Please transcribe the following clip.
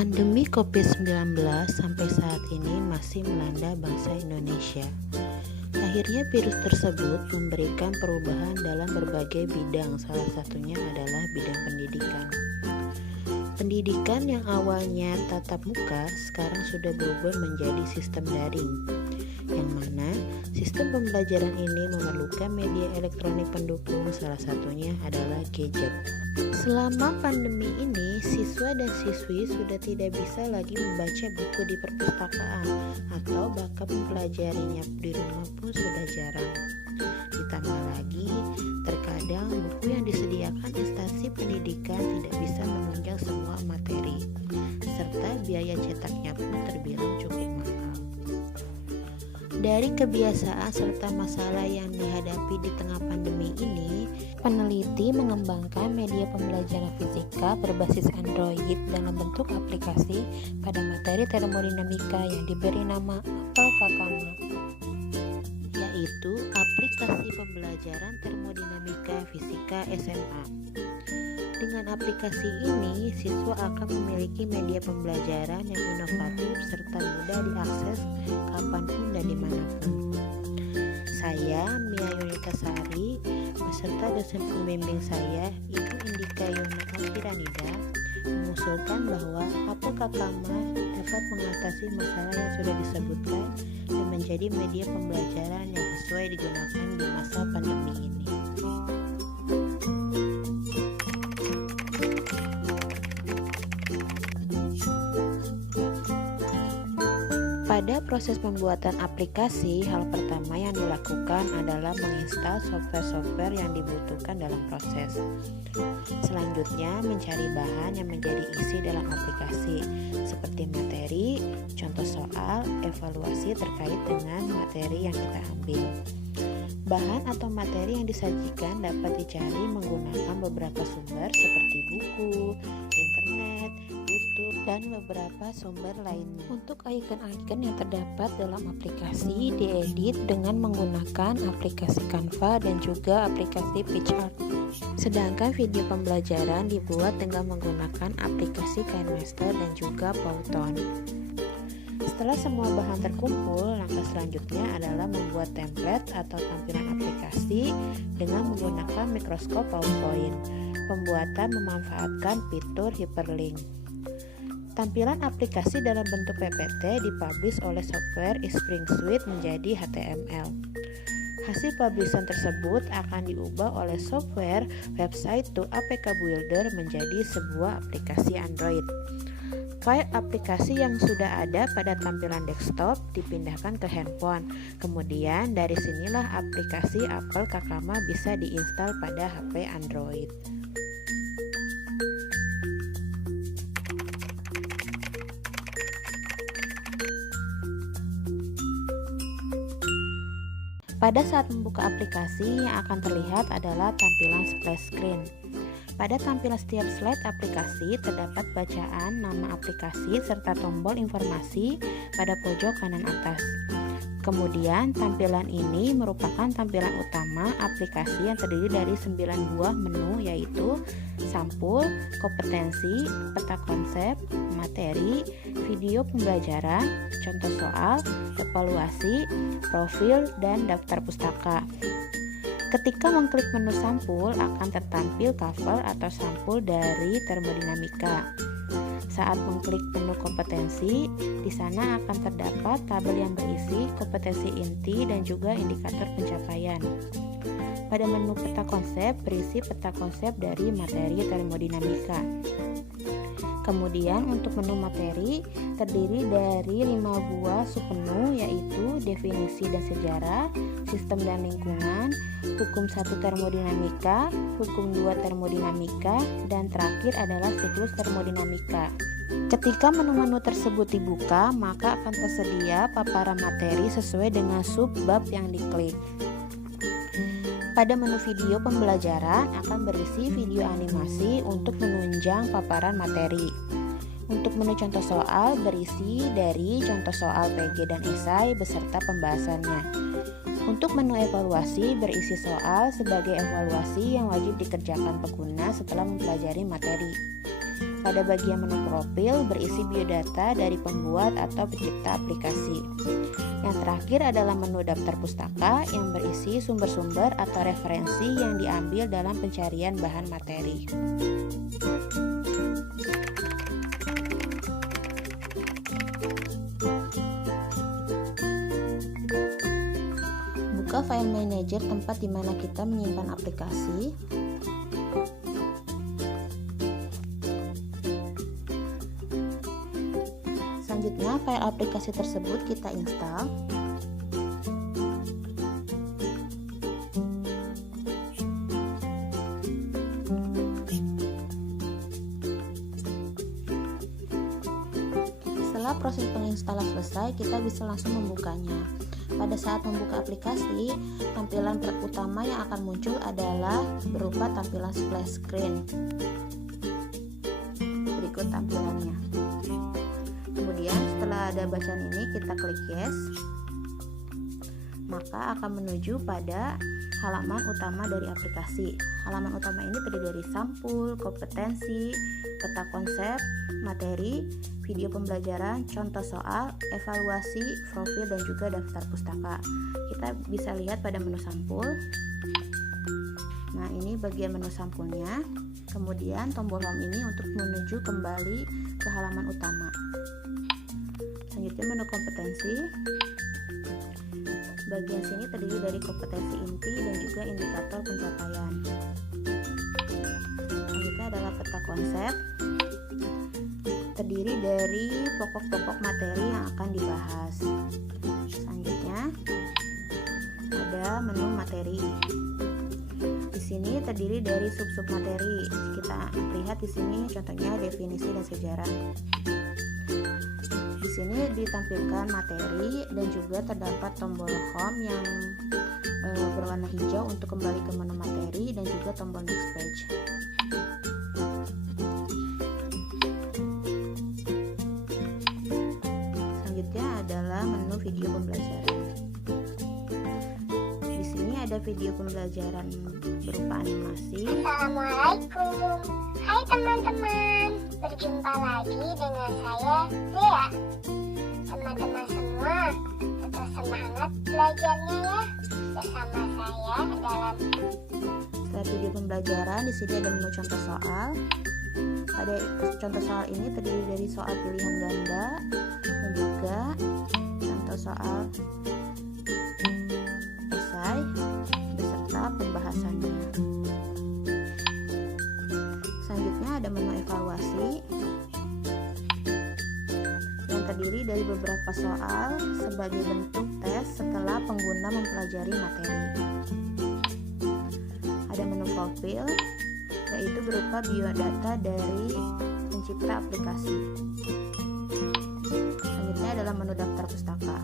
Pandemi COVID-19 sampai saat ini masih melanda bangsa Indonesia. Akhirnya virus tersebut memberikan perubahan dalam berbagai bidang, salah satunya adalah bidang pendidikan. Pendidikan yang awalnya tatap muka sekarang sudah berubah menjadi sistem daring, yang mana sistem pembelajaran ini memerlukan media elektronik pendukung, salah satunya adalah gadget. Selama pandemi ini, siswa dan siswi sudah tidak bisa lagi membaca buku di perpustakaan atau bahkan mempelajarinya di rumah pun sudah jarang. Ditambah lagi, terkadang buku yang disediakan instansi pendidikan tidak bisa menunjang semua materi, serta biaya cetaknya pun terbilang cukup mahal. Dari kebiasaan serta masalah yang dihadapi di tengah pandemi ini, peneliti mengembangkan media pembelajaran fisika berbasis Android dalam bentuk aplikasi pada materi termodinamika yang diberi nama Apple, yaitu aplikasi pembelajaran termodinamika fisika SMA. Dengan aplikasi ini, siswa akan memiliki media pembelajaran yang inovatif serta mudah diakses kapanpun dan dimanapun. Saya, Mia Yunita Sari, beserta dosen pembimbing saya, Ibu Indika Yona Alfiranida, mengusulkan bahwa Apple dapat mengatasi masalah yang sudah disebutkan dan menjadi media pembelajaran yang sesuai digunakan di masa pandemi ini. Pada proses pembuatan aplikasi, hal pertama yang dilakukan adalah menginstal software-software yang dibutuhkan dalam proses. Selanjutnya, mencari bahan yang menjadi isi dalam aplikasi, seperti materi, contoh soal, evaluasi terkait dengan materi yang kita ambil. Bahan atau materi yang disajikan dapat dicari menggunakan beberapa sumber seperti buku, internet, YouTube, dan beberapa sumber lainnya. Untuk icon-icon yang terdapat dalam aplikasi diedit dengan menggunakan aplikasi Canva dan juga aplikasi PicArt. Sedangkan video pembelajaran dibuat dengan menggunakan aplikasi KineMaster dan juga Powtoon. Setelah semua bahan terkumpul, langkah selanjutnya adalah membuat template atau tampilan aplikasi dengan menggunakan mikroskop PowerPoint. Pembuatan memanfaatkan fitur hyperlink. Tampilan aplikasi dalam bentuk PPT dipublish oleh software Spring Suite menjadi HTML. Hasil publishan tersebut akan diubah oleh software website to APK Builder menjadi sebuah aplikasi Android. File aplikasi yang sudah ada pada tampilan desktop dipindahkan ke handphone. Kemudian dari sinilah aplikasi Apple Kakama bisa diinstal pada HP Android. Pada saat membuka aplikasi, yang akan terlihat adalah tampilan splash screen. Pada tampilan setiap slide aplikasi terdapat bacaan nama aplikasi serta tombol informasi pada pojok kanan atas. Kemudian tampilan ini merupakan tampilan utama aplikasi yang terdiri dari 9 buah menu, yaitu sampul, kompetensi, peta konsep, materi, video pembelajaran, contoh soal, evaluasi, profil, dan daftar pustaka. Ketika mengklik menu sampul, akan tertampil cover atau sampul dari termodinamika. Saat mengklik menu kompetensi, di sana akan terdapat tabel yang berisi kompetensi inti dan juga indikator pencapaian. Pada menu peta konsep, berisi peta konsep dari materi termodinamika. Kemudian untuk menu materi terdiri dari 5 buah submenu, yaitu definisi dan sejarah, sistem dan lingkungan, hukum 1 termodinamika, hukum 2 termodinamika, dan terakhir adalah siklus termodinamika. Ketika menu-menu tersebut dibuka, maka akan tersedia paparan materi sesuai dengan subbab yang diklik. Pada menu video pembelajaran akan berisi video animasi untuk menunjang paparan materi. Untuk menu contoh soal berisi dari contoh soal PG dan esai beserta pembahasannya. Untuk menu evaluasi berisi soal sebagai evaluasi yang wajib dikerjakan pengguna setelah mempelajari materi. Pada bagian menu profil berisi biodata dari pembuat atau pencipta aplikasi. Yang terakhir adalah menu daftar pustaka yang berisi sumber-sumber atau referensi yang diambil dalam pencarian bahan materi. Buka file manager tempat di mana kita menyimpan aplikasi. Selanjutnya, file aplikasi tersebut kita install. Setelah proses penginstalan selesai, kita bisa langsung membukanya. Pada saat membuka aplikasi, tampilan utama yang akan muncul adalah berupa tampilan splash screen. Berikut tampilannya. Kemudian setelah ada bacaan ini, kita klik yes. Maka akan menuju pada halaman utama dari aplikasi. Halaman utama ini terdiri dari sampul, kompetensi, peta konsep, materi, video pembelajaran, contoh soal, evaluasi, profil, dan juga daftar pustaka. Kita bisa lihat pada menu sampul. Nah, ini bagian menu sampulnya. Kemudian tombol home ini untuk menuju kembali ke halaman utama. Selanjutnya menu kompetensi. Bagian sini terdiri dari kompetensi inti dan juga indikator pencapaian. Selanjutnya adalah peta konsep. Terdiri dari pokok-pokok materi yang akan dibahas. Selanjutnya ada menu materi. Di sini terdiri dari sub-sub materi. Kita lihat di sini contohnya definisi dan sejarah. Di sini ditampilkan materi dan juga terdapat tombol home yang berwarna hijau untuk kembali ke menu materi dan juga tombol next page. Selanjutnya adalah menu video pembelajaran. Di sini ada video pembelajaran berupa animasi. Assalamualaikum. Hai teman-teman, berjumpa lagi dengan saya Zia. Teman-teman semua tetap semangat belajarnya ya bersama saya dalam. Setelah video pembelajaran, di sini ada menu contoh soal. Pada contoh soal ini terdiri dari soal pilihan ganda dan juga contoh soal esai beserta pembahasannya. Selanjutnya ada menu evaluasi yang terdiri dari beberapa soal sebagai bentuk tes setelah pengguna mempelajari materi. Ada menu profil, yaitu berupa biodata dari pencipta aplikasi. Selanjutnya adalah menu daftar pustaka.